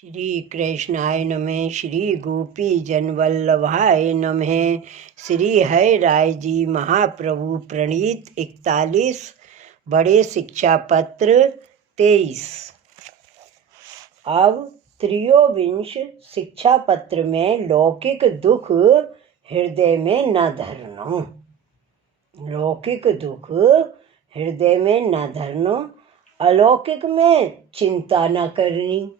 श्री कृष्णाय नमः। श्री गोपी जनवल्लभाय नमः। श्री हरि राय जी महाप्रभु प्रणीत 41 बड़े शिक्षा पत्र 23। अब त्रयोविंश शिक्षा पत्र में लौकिक दुख हृदय में न धरनो। लौकिक दुख हृदय में न धरनो, अलौकिक में चिंता न करनी,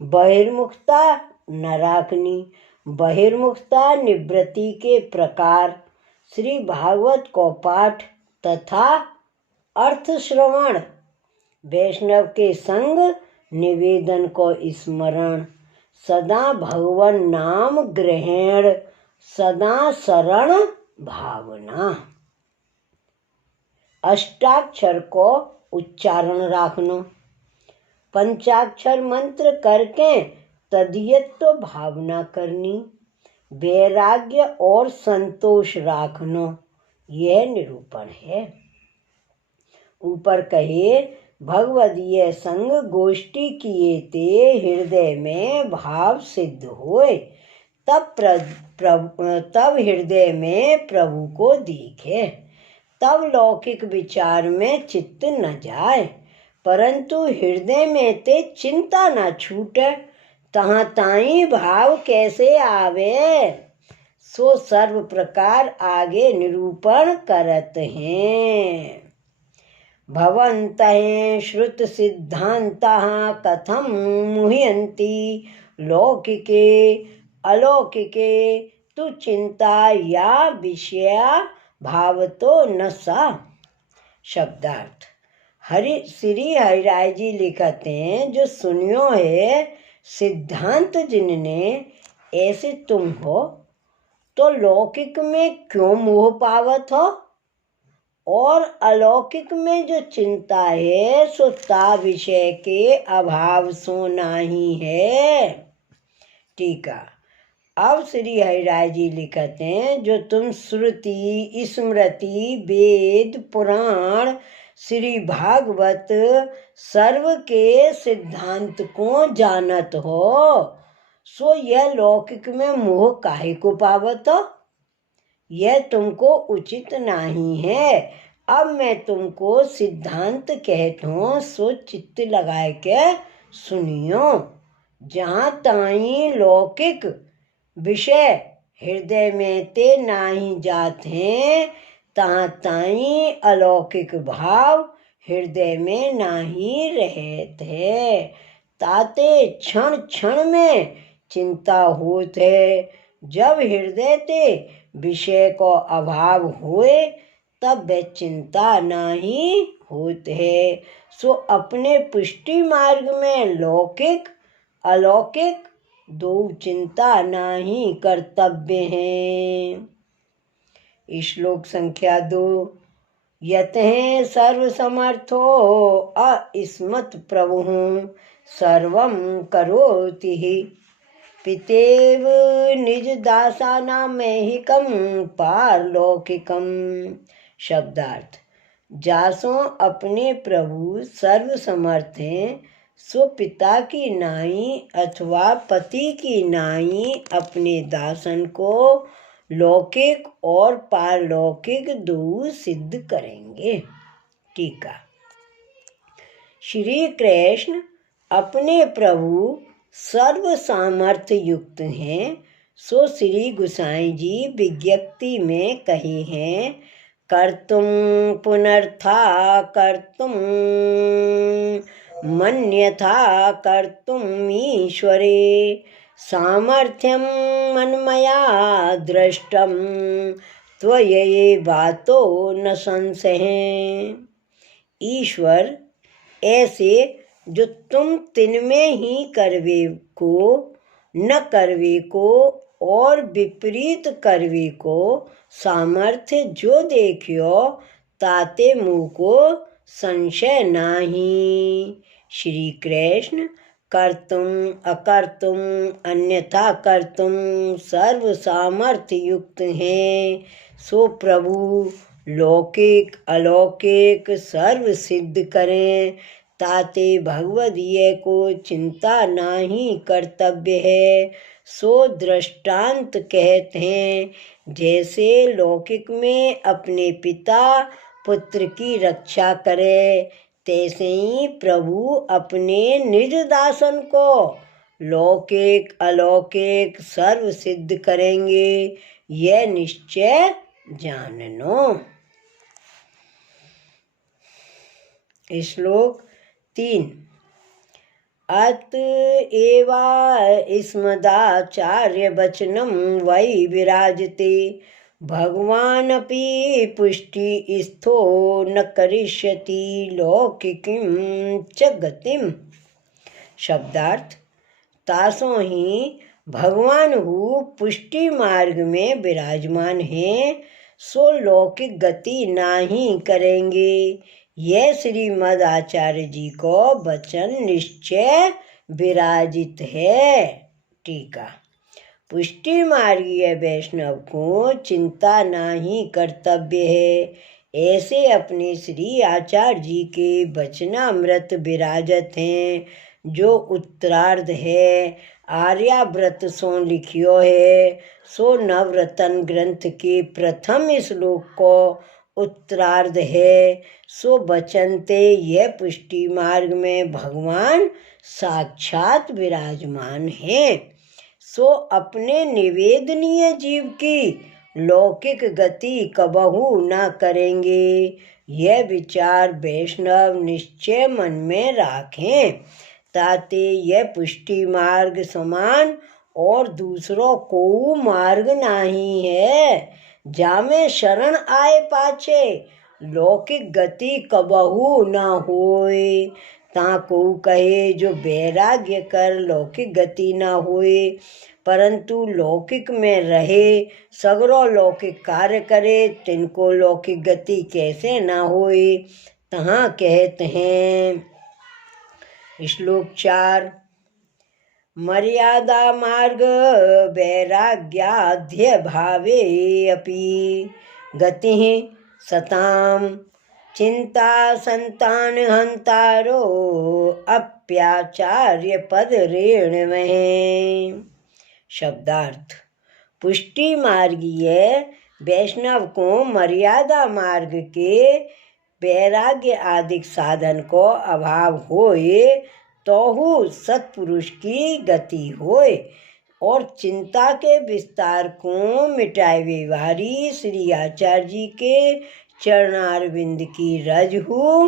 बहिर्मुखता न राखनी। बहिर्मुखता निवृत्ति के प्रकार श्री भागवत को पाठ तथा अर्थ श्रवण, वैष्णव के संग निवेदन को स्मरण, सदा भगवान नाम ग्रहण, सदा शरण भावना। अष्टाक्षर को उच्चारण राखनो, पंचाक्षर मंत्र करके तदियत्व भावना करनी, वैराग्य और संतोष राखनो। यह निरूपण है। ऊपर कहे भगवदीय संग गोष्ठी किए ते हृदय में भाव सिद्ध होए, तब हृदय में प्रभु को दिखे, तब लौकिक विचार में चित्त न जाए, परंतु हृदय में ते चिंता न छूटे। तहाँ ताई भाव कैसे आवे, सो सर्व प्रकार आगे निरूपण करत हैं। भवन्तः श्रुत सिद्धांताः कथम मुह्यन्ति, लौकिके अलौकिके तु चिंता या विषया भावतो न सा। शब्दार्थ। श्री हरिराय जी लिखते हैं, जो सुनियो है सिद्धांत जिनने, ऐसे तुम हो तो लौकिक में क्यों मोह पावत हो, और अलौकिक में जो चिंता है सो ता विषय के अभाव सो नाही है। टीका। अब श्री हरिराय जी लिखते हैं, जो तुम श्रुति स्मृति वेद पुराण श्री भागवत सर्व के सिद्धांत को जानत हो, सो यह लौकिक में मोह काहे को पावत हो, यह तुमको उचित नहीं है। अब मैं तुमको सिद्धांत कहत हूँ, सो चित्त लगाए के सुनियो। जहाँ ताई लौकिक विषय हृदय में ते नाही जात हैं, तहाँ ताई अलौकिक भाव हृदय में नाही रहत है। ताते क्षण क्षण में चिंता होत है। जब हृदय ते विषय को अभाव होए, तब वह चिंता नाही होत है। सो अपने पुष्टि मार्ग में लौकिक अलौकिक दो चिंता नाही कर्तव्य हैं। श्लोक संख्या 2। यतः सर्वसमर्थो अस्मत् प्रभुः सर्वं करोति हि, पितेव निज दासानामेहिकं पारलौकिकं। शब्दार्थ। जासो अपने प्रभु सर्व समर्थ हैं, सो पिता की नाई अथवा पति की नाई अपने दासन को लौकिक और पारलौकिक दो सिद्ध करेंगे। टीका। श्री कृष्ण अपने प्रभु सर्व सामर्थ्य युक्त हैं, सो श्री गोसाई जी विज्ञप्ति में कहे हैं, कर्तुम पुनर्था कर्तुम मन्यथा कर्तुम ईश्वरे, सामर्थ्यम मन्मया दृष्टम त्वये बातो न संशय। ईश्वर ऐसे जो तुम तिनमें ही करवे को न करवे को और विपरीत करवे को सामर्थ्य जो देखियो, ताते मुँह को संशय नाही। श्री कृष्ण कर्तुम अकर्तुम अन्यथा कर्तुम सर्व सामर्थ्य युक्त हैं, सो प्रभु लौकिक अलौकिक सर्व सिद्ध करें, ताते भगवदीय को चिंता नाही कर्तव्य है। सो दृष्टांत कहते हैं, जैसे लौकिक में अपने पिता पुत्र की रक्षा करे, तैसे ही प्रभु अपने निज दासन को लौकिक अलौकिक सर्व सिद्ध करेंगे, यह निश्चय जाननो। श्लोक 3। अत एवा स्मदाचार्य वचनम वै विराजते, भगवानपि पुष्टि स्थो न करिष्यति लौकिकीं च गतिम। शब्दार्थ, तासों ही भगवान हु पुष्टि मार्ग में विराजमान हैं, सो लौकिक गति नाही करेंगे। यह श्रीमद आचार्य जी को वचन निश्चय विराजित है। टीका। पुष्टि मार्गीय वैष्णव को चिंता नाही कर्तव्य है। ऐसे अपने श्री आचार्य जी के वचनामृत विराजत हैं, जो उत्तरार्ध है। आर्याव्रत सो लिखियो है, सो नवरत्न ग्रंथ के प्रथम श्लोक को उत्तरार्ध है। सो वचनते यह पुष्टि मार्ग में भगवान साक्षात विराजमान है। सो अपने निवेदनीय जीव की लौकिक गति कबहू न करेंगे। यह विचार वैष्णव निश्चय मन में राखें, ताते यह पुष्टि मार्ग समान और दूसरों को मार्ग नहीं है, जामे शरण आए पाछे लौकिक गति कबहू न होए। ताको कहे जो वैराग्य कर लौकिक गति न होए, परंतु लौकिक में रहे सगरो लौकिक कार्य करे, तिनको लौकिक गति कैसे न होए। तहाँ कहते हैं। श्लोक 4। मर्यादा मार्ग वैराग्याध्य भावे अपि गति सताम, चिंता संतान हंतारो अप्याचार्य पद ऋण में। शब्दार्थ, पुष्टि मार्गीय वैष्णव को मर्यादा मार्ग के वैराग्य आदि साधन को अभाव होए, तोहु सत्पुरुष की गति होए, और चिंता के विस्तार को मिटाए वारी श्री आचार्य जी के चरणारविंद की रज हो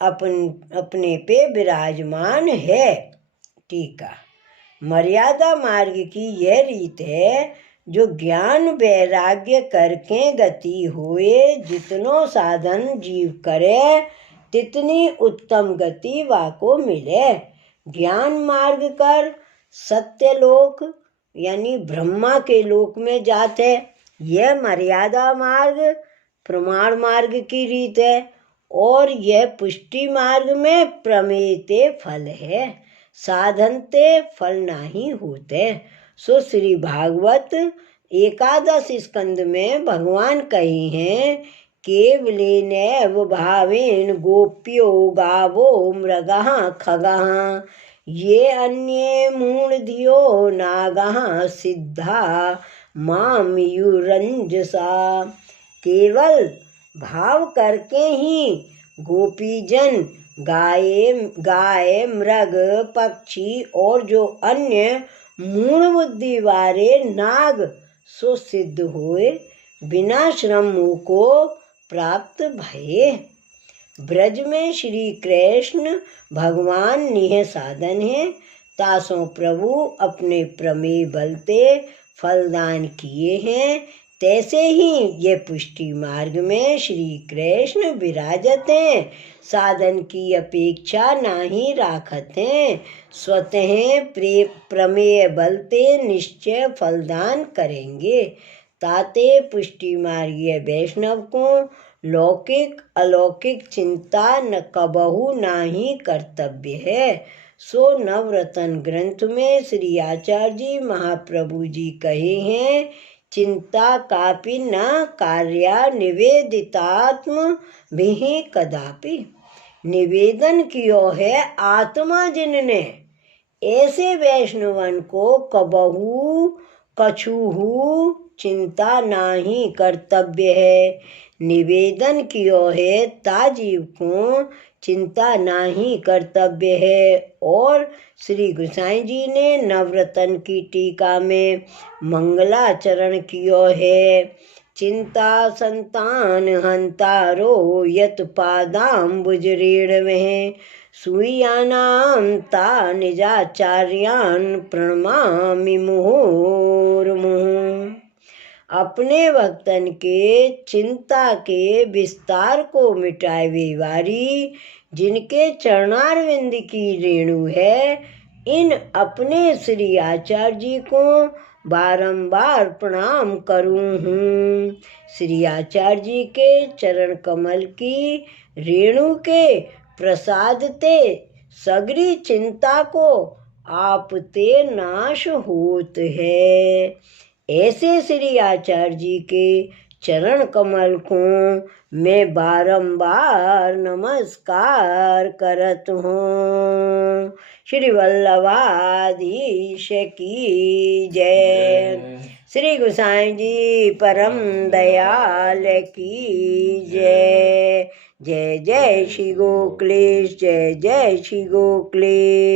अपने पे विराजमान है। टीका। मर्यादा मार्ग की यह रीत है, जो ज्ञान वैराग्य करके गति होए, जितनो साधन जीव करे तितनी उत्तम गति वाको मिले। ज्ञान मार्ग कर सत्यलोक यानी ब्रह्मा के लोक में जाते, यह मर्यादा मार्ग प्रमाण मार्ग की रीत है, और यह पुष्टि मार्ग में प्रमेयते फल है, साधनते फल नहीं होते। सो श्री भागवत 11 स्कंद में भगवान कही हैं, केवलेनैव भावेन गोप्यो गावो मृगः खगः, ये अन्ये मूढ़धियो नागः सिद्धा मामयुरंजसा। केवल भाव करके ही गोपीजन गाय मृग पक्षी और जो अन्य मूढ़ बुद्धि वाले नाग सो सिद्ध होए, बिना श्रम को प्राप्त भये। ब्रज में श्री कृष्ण भगवान निह साधन है, तासों प्रभु अपने प्रमेय बलते फलदान किए हैं। तैसे ही ये पुष्टि मार्ग में श्री कृष्ण विराजत हैं, साधन की अपेक्षा नहीं राखत हैं, स्वतः प्रमेय बलते निश्चय फलदान करेंगे। ताते पुष्टि मार्गीय वैष्णव को लौकिक अलौकिक चिंता न कबहू नाही कर्तव्य है। सो नवरत्न ग्रंथ में श्री आचार्य जी महाप्रभु जी कहे हैं, चिंता कापि न कार्या निवेदितात्म भी कदापि। निवेदन कियो है आत्मा जिनने। ऐसे वैष्णवन को कबहू कछुहू चिंता नाही कर्तव्य है। निवेदन कियो है ताजीव को चिंता नाही कर्तव्य है। और श्री गोसाई जी ने नवरत्न की टीका में मंगलाचरण कियो है। चिंता संतान हंतारो यत पादाम्बुज रेणवे सूयानां ता निजाचार्यान् प्रणमामि मुहुर्मुहुः। अपने भक्तन के चिंता के विस्तार को मिटावे वाली जिनके चरणारविंद की रेणु है, इन अपने श्री आचार्य जी को बारंबार प्रणाम करूं हूँ। श्री आचार्य जी के चरण कमल की रेणु के प्रसाद ते सगरी चिंता को आपते नाश होत है। ऐसे श्री आचार्य जी के चरण कमल को मैं बारंबार नमस्कार करत हूँ। श्री वल्लभाधीश की जय। श्री गोसाई जी परम दयाल की जय। जय जय श्री गोकुलेश, जय जय श्री गोकुलेश।